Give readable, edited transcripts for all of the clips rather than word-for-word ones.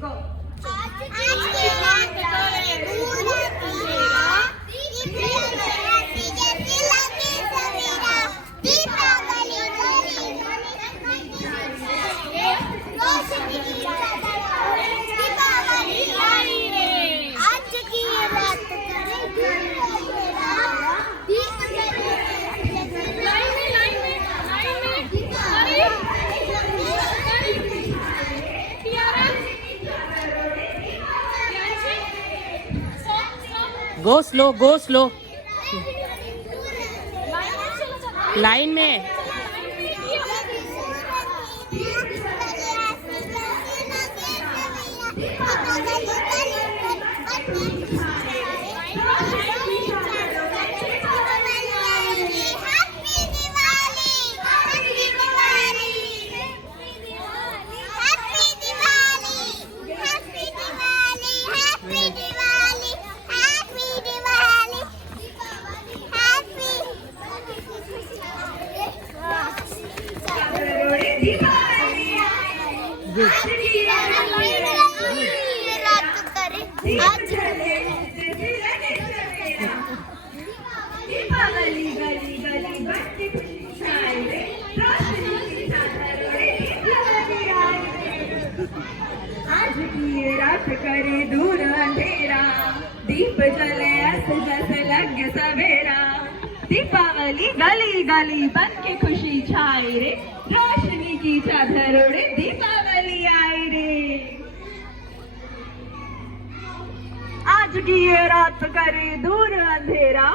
गो। आज की रात करे दूर अंधेरा, दीपावली जैसी लगे सवेरा, दीपावली गली रोशनी की चादर, दीपावली आई रे। आज की रात करे दूर अंधेरा, दीप जले लाइन में गो स्लो लाइन में। दीपावली गली गली बनके खुशी छाए रे, रोशनी की चादर ओढ़े दीपावली आई रे। आज की ये रात करे दूर अंधेरा, दीप जले ऐसे जैसे लगे सवेरा, दीपावली गली गली बनके खुशी छाए रे, रोशनी की चादर ओढ़े दीपावली आई रे। आज की ये रात करे दूर अंधेरा,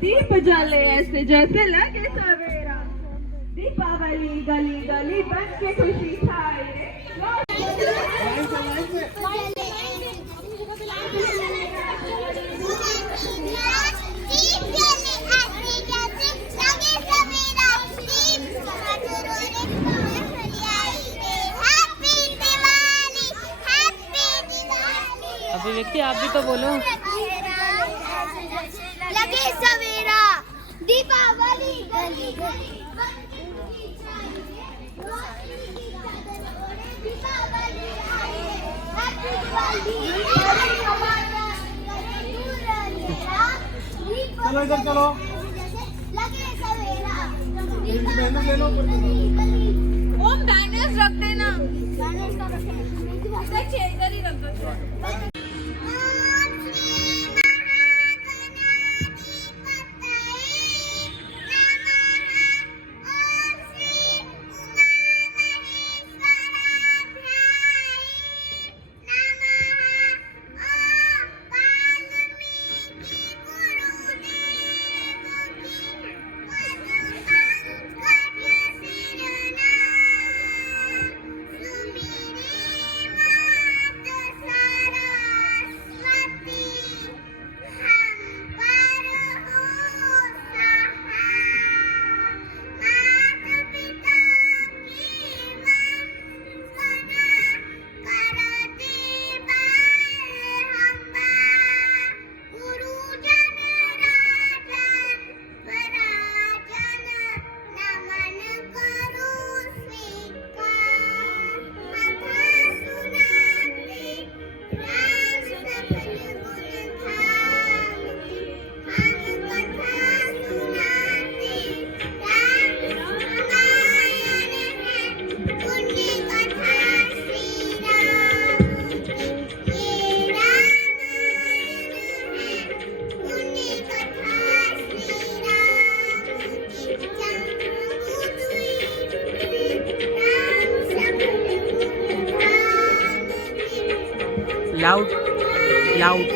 दीप जले ऐसे जैसे लगे सवेरा, दीपावली गली गली बनके खुशी छाए रे। अभिव्यक्ति आप भी तो बोलो। लगे सवेरा, दीपावली गली गली दीपावली आई है, हैप्पी दिवाली। चलो इधर चलो, लगे सवेरा, ओम बैनर्स रख देना, बैनर्स का रखें, इधर ही रख दो। Loud loud.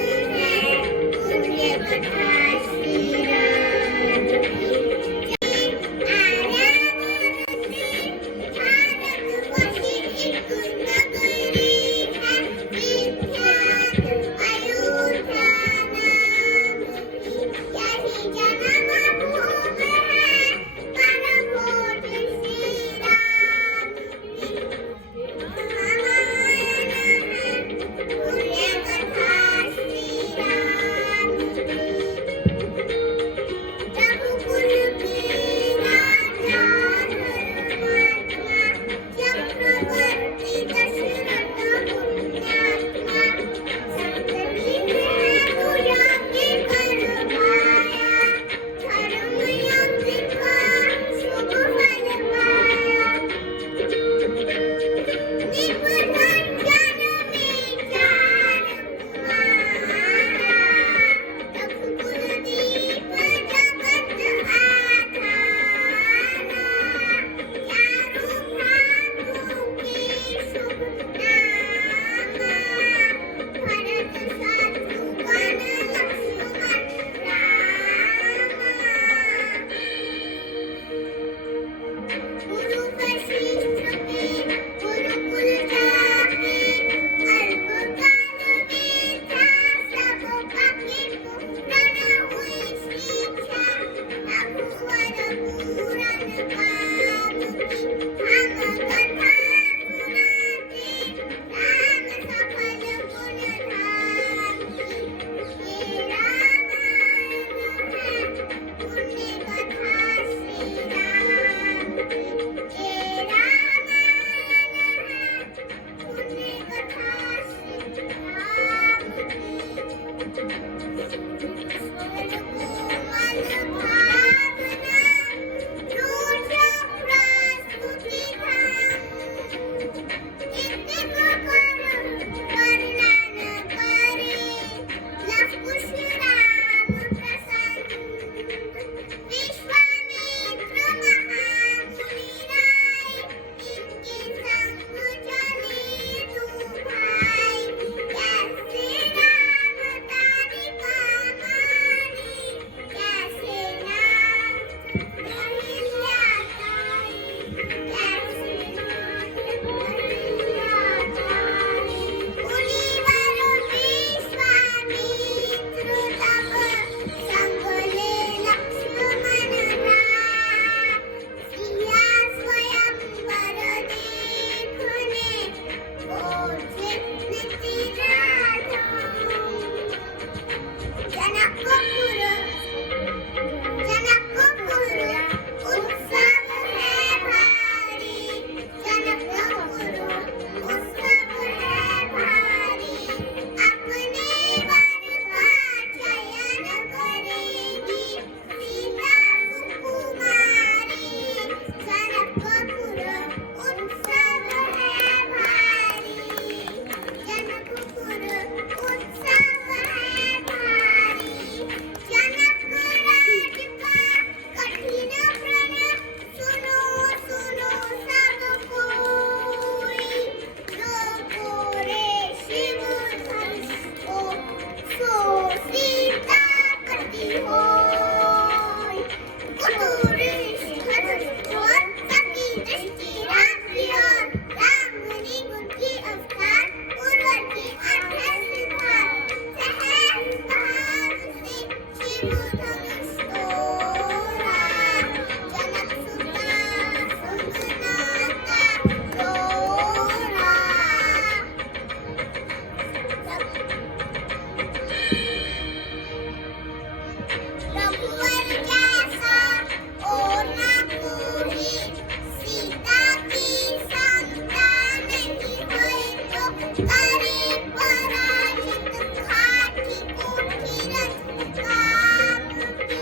करे पराजित खाटी कोठी रच काम की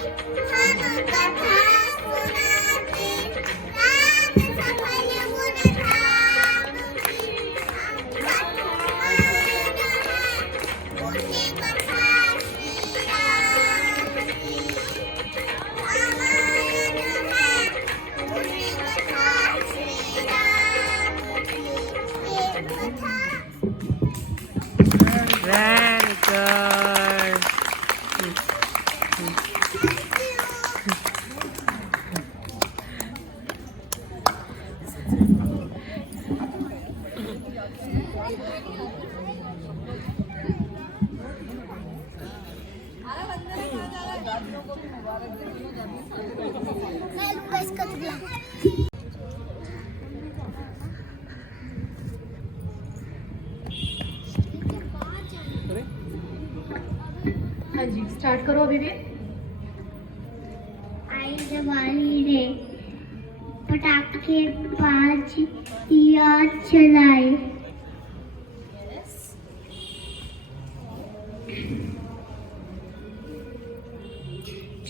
हम कथा सुनाते राम सफल गुण धाम की वर्तमान है पुण्य कथा श्री राम की रामायण है पुण्य कथा श्री राम की ये कथा Very good. मैं लूंगा इसका तुला हाँ जी स्टार्ट करो अभी भी। आई दिवाली रे पटाखे बाज दिया चलाए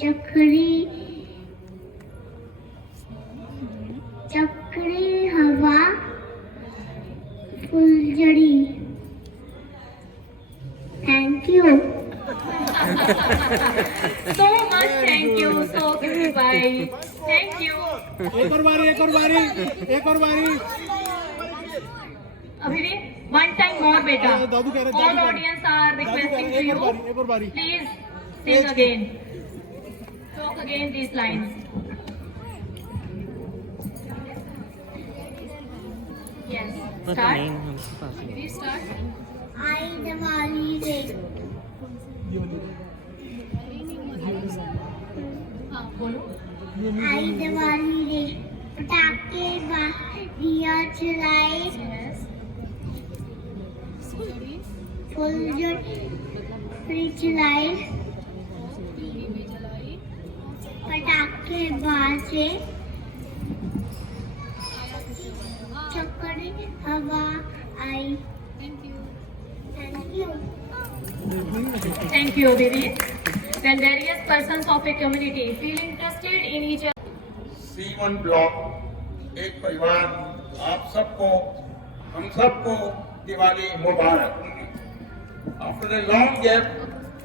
चक्री चक्री हवा फुलझड़ी thank you So much thank you, so bye. Thank you. एक और बारी अभी भी one time more बेटा। दादू कह रहे हैं, All दादू कह रहे हैं। audience are requesting to एक you. और बारी Please sing again. Talk again these lines. Yes. पता Start. नहीं हमसे पास अभी भी start. आई दिवाली रे हाँ बोलो। आई दिवाली रे पटाखे दिया चलाए फुलझड़ी चलाए पटाखे बाजे चक्री हवा आई thank you Thank you, Didi. When various persons of a community feel interested in each other. C1 block एक परिवार आप सबको हम सबको दिवाली मुबारक। After a long gap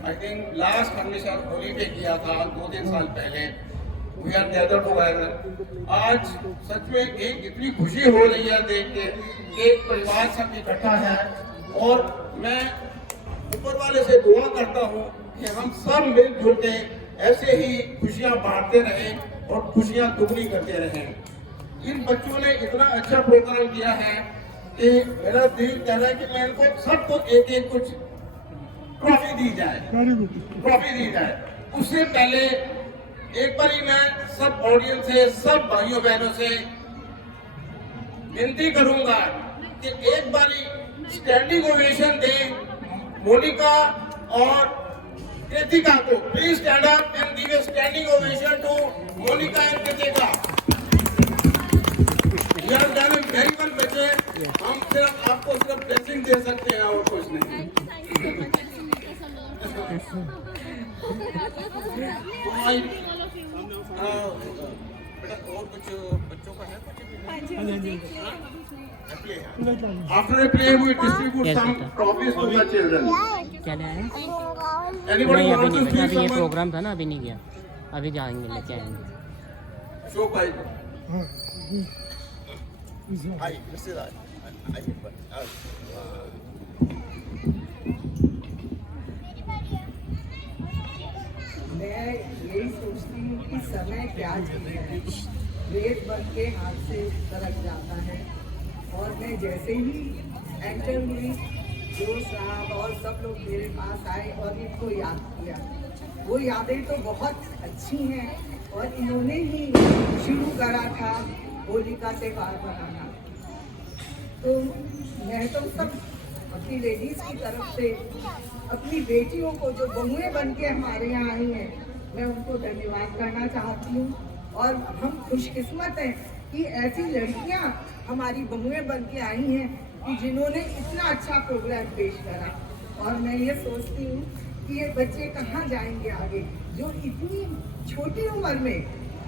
I think last हमने शायद होली पे किया था 2-3 साल पहले। We are gather together. आज सच में एक इतनी खुशी हो रही है देख के एक परिवार सब इकट्ठा है और मैं ऊपर वाले से दुआ करता हूँ कि हम सब मिलजुल के ऐसे ही खुशियाँ बांटते रहें और खुशियाँ दुगनी करते रहें। इन बच्चों ने इतना अच्छा प्रोग्राम किया है कि मेरा दिल कह रहा है कि मैं इनको सबको एक एक कुछ ट्रॉफी दी जाए। उससे पहले एक बार मैं सब ऑडियंस से सब भाइयों बहनों से विनती करूंगा कि एक बारी स्टैंडिंग ओवेशन दें मोनिका और कृतिका को। Please stand up and give a standing ovation to Monika and Kritika. You have done very well बच्चे। हम सिर्फ आपको सिर्फ ब्लेसिंग दे सकते हैं और कुछ नहीं। बेटा और कुछ बच्चों का है After a play, we distribute Yes, some better. trophies to the children. क्या ले आए? Anybody नहीं अभी want to नहीं बेटा, see अभी ये someone? प्रोग्राम था ना, अभी नहीं गया। अभी जाएंगे लेके आएंगे। Show by. मैं यही सोचती हूँ कि समय क्या चीज़ है, रेत बन के हाथ से सरक जाता है। और मैं जैसे ही एंटर हुई जो साहब और सब लोग मेरे पास आए और इनको याद किया। वो यादें तो बहुत अच्छी हैं और इन्होंने ही शुरू करा था होली का त्यौहार मनाना। तो मैं तो सब अपनी लेडीज़ की तरफ से अपनी बेटियों को जो बहुएं बन के हमारे यहाँ आई हैं, मैं उनको धन्यवाद करना चाहती हूँ। और हम खुशकिस्मत हैं कि ऐसी लड़कियाँ हमारी बहुएं बन के आई हैं कि जिन्होंने इतना अच्छा प्रोग्राम पेश करा। और मैं ये सोचती हूँ कि ये बच्चे कहाँ जाएंगे आगे, जो इतनी छोटी उम्र में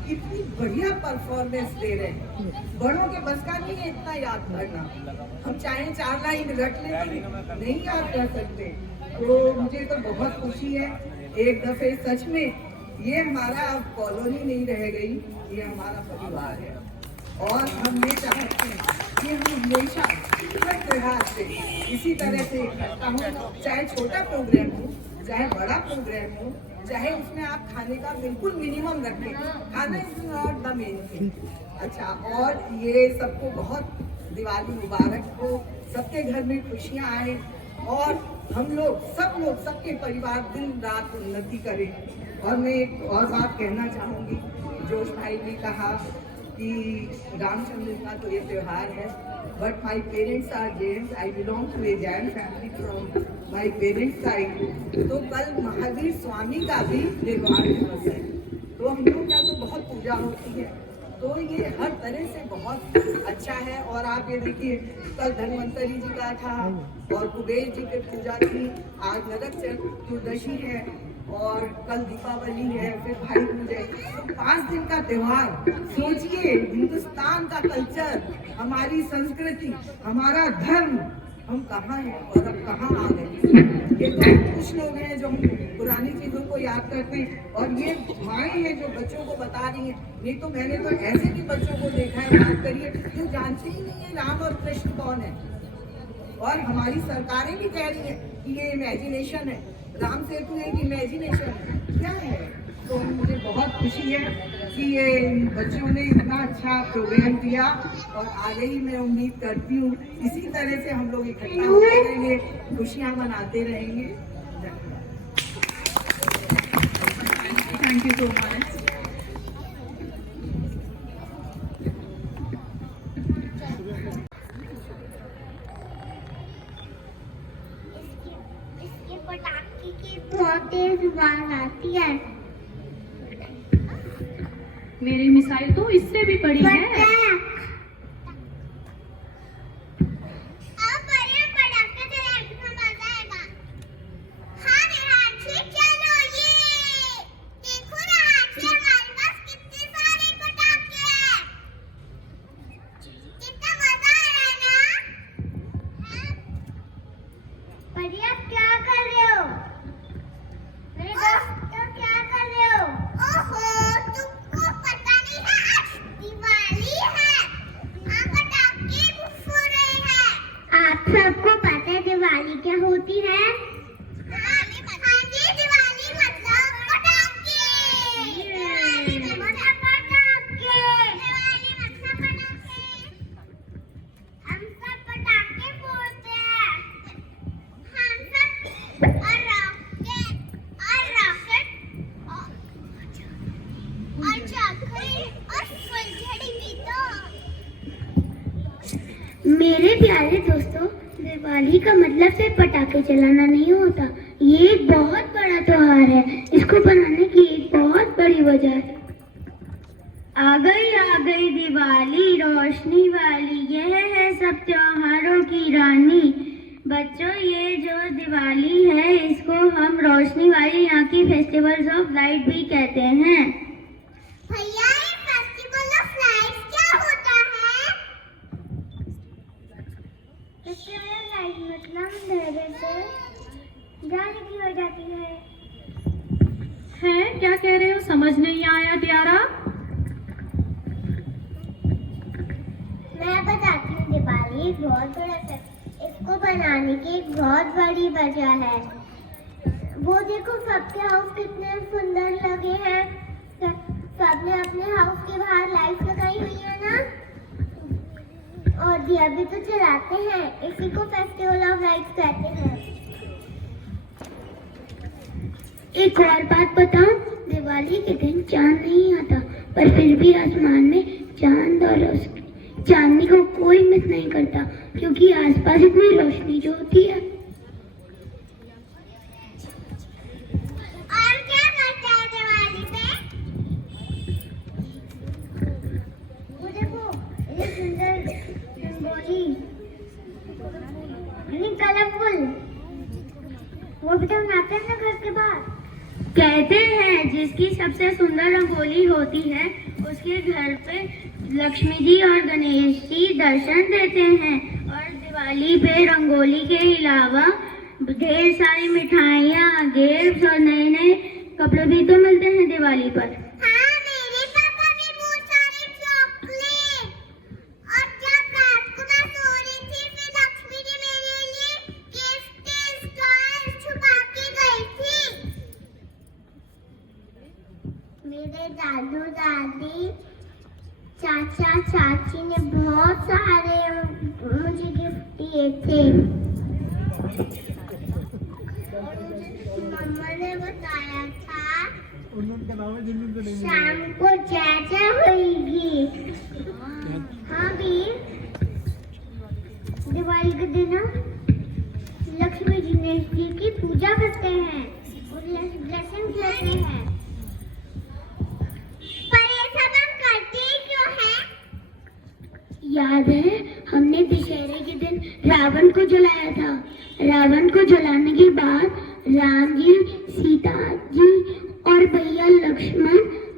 इतनी बढ़िया परफॉर्मेंस दे रहे हैं। बड़ों के बस का नहीं है इतना याद करना, हम चाहे 4 लाइन रट लें नहीं याद कर सकते। तो मुझे तो बहुत खुशी है, एक दफे सच में ये हमारा अब कॉलोनी नहीं रह गई, ये हमारा परिवार है। और हम ये चाहते हैं कि हम हमेशा हर त्योहार से इसी तरह से इकट्ठा हो, चाहे छोटा प्रोग्राम हो चाहे बड़ा प्रोग्राम हो, चाहे उसमें आप खाने का बिल्कुल मिनिमम रखें, खाना is not the main thing. अच्छा, और ये सबको बहुत दिवाली मुबारक हो, सबके घर में खुशियाँ आए और हम लोग सबके परिवार दिन रात उन्नति करें। और मैं एक और बात कहना चाहूँगी, जोश भाई ने कहा कि रामचंद्र का तो ये त्योहार है, but my parents are Jains, I belong to a Jain family from my parents side. तो कल महावीर स्वामी का भी निर्वाण दिवस है, तो हम लोग यहाँ तो बहुत पूजा होती है, तो ये हर तरह से बहुत अच्छा है। और आप ये देखिए, कल धन्वंतरी जी का था और कुबेर जी की पूजा थी, आज नरक चतुर्दशी है और कल दीपावली है, फिर भाई दूज है। तो 5 दिन का त्योहार, सोचिए हिंदुस्तान का कल्चर, हमारी संस्कृति, हमारा धर्म, हम कहाँ हैं और अब कहाँ आ गए। ये तो कुछ लोग हैं जो हम पुरानी चीजों को याद करते हैं, और ये माएँ हैं जो बच्चों को बता रही हैं। नहीं तो मैंने तो ऐसे भी बच्चों को देखा है, बात करिए, जो जानते ही नहीं है राम और कृष्ण कौन है। और हमारी सरकारें भी कह रही हैं कि ये इमेजिनेशन है, राम सेतु एक इमेजिनेशन है, क्या है। तो मुझे बहुत खुशी है कि ये बच्चों ने इतना अच्छा प्रोग्राम दिया, और आगे ही मैं उम्मीद करती हूँ इसी तरह से हम लोग इकट्ठा होते रहेंगे, खुशियाँ मनाते रहेंगे। Thank you so much. इसके पटाखे की बहुत तेज आवाज आती है। मेरी मिसाइल तो इससे भी बड़ी है। अब बड़े पटाखे चलाने में मजा आएगा। हाँ रांची, चलो ये देखो रांची, हमारे पास कितने सारे पटाखे हैं, कितना मजा आ रहा है ना। हाँ? परी, आप क्या कर रहे हो? मेरे दोस्त तो क्या कर रहे हो? ओहो, तुमको पता नहीं है, आज दिवाली है, पटाखे फूट रहे हैं। आप सबको पता है दिवाली क्या होती है? हाँ जी, दिवाली मतलब पटाखे। दिवाली मतलब पटाखे। दिवाली मतलब पटाखे। हम सब पटाखे फोड़ते हैं, हम सब, और रॉकेट और चक्री और फुलझड़ी भी तो। मेरे प्यारे दोस्तों, दिवाली का मतलब सिर्फ पटाखे चलाना नहीं होता, ये एक बहुत बड़ा त्योहार है। इसको बनाने की एक बहुत बड़ी वजह है। आ गई दिवाली, रोशनी वाली, यह है सब त्योहारों की रानी। बच्चों, ये जो दिवाली है इसको हम रोशनी वाली यहाँ की फेस्टिवल्स ऑफ लाइट भी कहते हैं। भैया, ये फेस्टिवल ऑफ लाइट्स क्या होता है? फेस्टिवल ऑफ लाइट मतलब अंधेरे से जाने की हो जाती है। हैं, क्या कह रहे हो, समझ नहीं आया प्यारा। मैं बताती हूँ, दिवाली एक बहुत बड़ा, इसको बनाने की एक बहुत बड़ी वजह है। वो देखो, सबके हाउस कितने सुंदर लगे हैं, सबने अपने हाउस के बाहर लाइट लगाई हुई है ना, और दिया भी तो जलाते हैं, इसी को फेस्टिवल ऑफ लाइट्स कहते हैं। एक और बात बताऊं, दिवाली के दिन चांद नहीं आता, पर फिर भी आसमान में चांद और चांदनी को कोई मिस नहीं करता, क्योंकि आसपास इतनी रोशनी जो होती है। और क्या करते हैं दिवाली पे? वो देखो, ये सुंदर रंगोली, कलरफुल। वो भी तो बनाते हैं ना घर के बाहर। कहते हैं जिसकी सबसे सुंदर रंगोली होती है उसके घर पे लक्ष्मी जी और गणेश जी दर्शन देते हैं। और दिवाली पे रंगोली के अलावा ढेर सारी मिठाइयाँ, गिफ्ट और नए नए कपड़े भी तो मिलते हैं दिवाली पर। हाँ, मेरे पापा भी बहुत सारे चॉकलेट। और जब रात को मैं सो रही थी फिर लक्ष्मी जी मेरे लिए गिफ्ट टॉयज छुपा के गई थी। मेरे दादू दादी चाचा चाची ने बहुत सारे मुझे गिफ्ट दिए थे। मम्मा ने बताया था शाम को चाचा होगी। हाँ भी दिवाली के दिन लक्ष्मी जी की पूजा करते हैं और ब्लेसिंग लेते हैं। पर ये सब हम करते ही क्यों हैं? याद है हमने दशहरे के दिन रावण को जलाया था। रावण को जलाने के बाद राम जी, सीता जी और भैया लक्ष्मण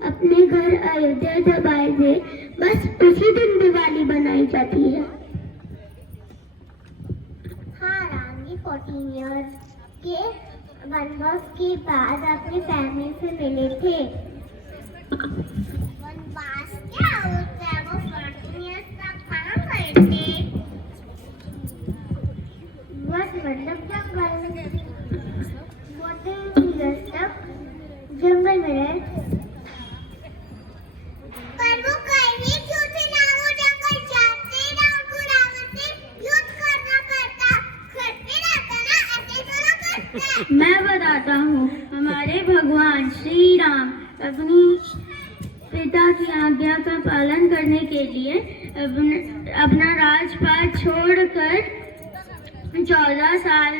अपने घर अयोध्या जब आए थे, बस उसी दिन दिवाली बनाई जाती है। हाँ, राम जी 14 इयर्स के वनवास के बाद अपनी फैमिली से मिले थे। वनवास क्या होता है? वो 14 इयर्स तक कहाँ गए थे? बस मतलब जंगल में 14 इयर्स तक जंगल में रहे। पर वो कहीं क्यों थे ना? वो जंगल जाते ना उनको रावण से युद्ध करना पड़ता। घर पे रहता ना, ऐसे थोड़ा करता। मैं बताता हूँ। हमारे भगवान श्री राम अपनी पिता की आज्ञा का पालन करने के लिए अपना राजपाट छोड़कर 14 साल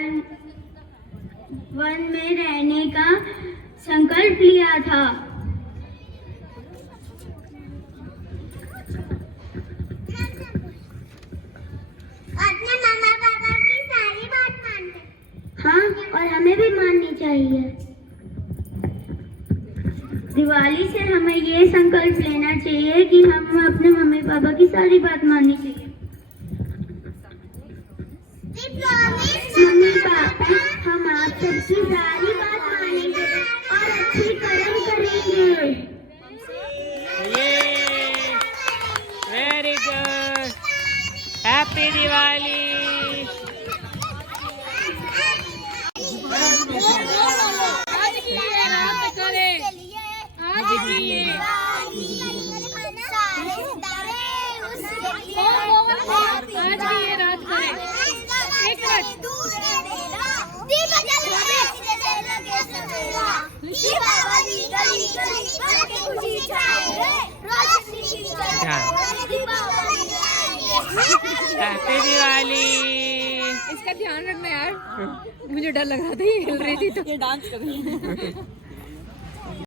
वन में रहने का संकल्प लिया था। अपने मम्मा पापा की सारी बात मानते। हाँ, और हमें भी माननी चाहिए। दिवाली से हमें ये संकल्प लेना चाहिए कि हम अपने मम्मी पापा की सारी बात माननी चाहिए। मम्मी पापा, हम आप सबकी सारी बात मानेंगे और अच्छी कर्म करेंगे। ये very good. Happy Diwali. Happy Diwali. इसका ध्यान रखना यार, मुझे डर लग रहा था ये हिल रही थी तो। ये डांस कर रही है।